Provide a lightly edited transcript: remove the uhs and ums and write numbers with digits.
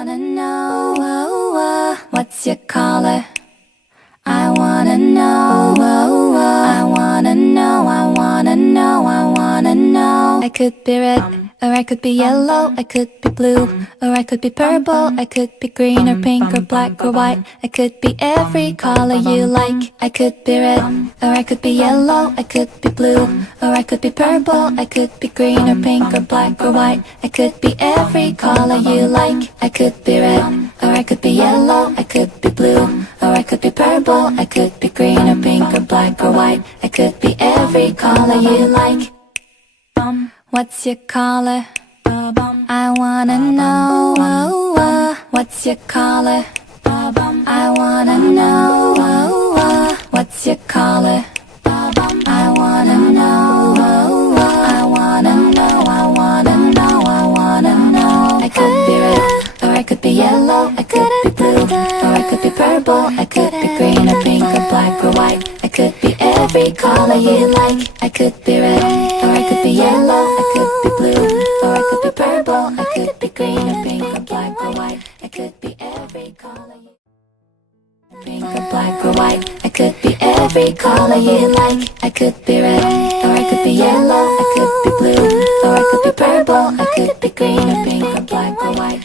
wanna know, what's your color? I wanna know, I wanna know, I wanna know, I wanna know. I could be red, or I could be yellow, I could be blue, or I could be purple, I could be green or pink or black or white. I could be every color you like. I could be red, or I could be yellow, I could be blue, or I could be purple, I could be green or pink or black or white. I could be every color you like. I could be red, or I could be yellow, I could be blue, or I could be purple, I could be green or pink or black or white. I could be every color you like. What's your color? I wanna know, what's your color? I wanna know, what's your color? I wanna know, I wanna know, I wanna know, I wanna know. I could be red, or I could be yellow, I could be blue, or I could be purple, I could be green or pink or black or white. I could be every color you like. I could be red, or I could be yellow, I could be blue, or I could be purple, I could be green or pink or black or white. I could be every color you pink or black or white. I could be every color you like. I could be red, or I could be yellow, I could be blue, or I could be purple, I could be green or pink or black or white.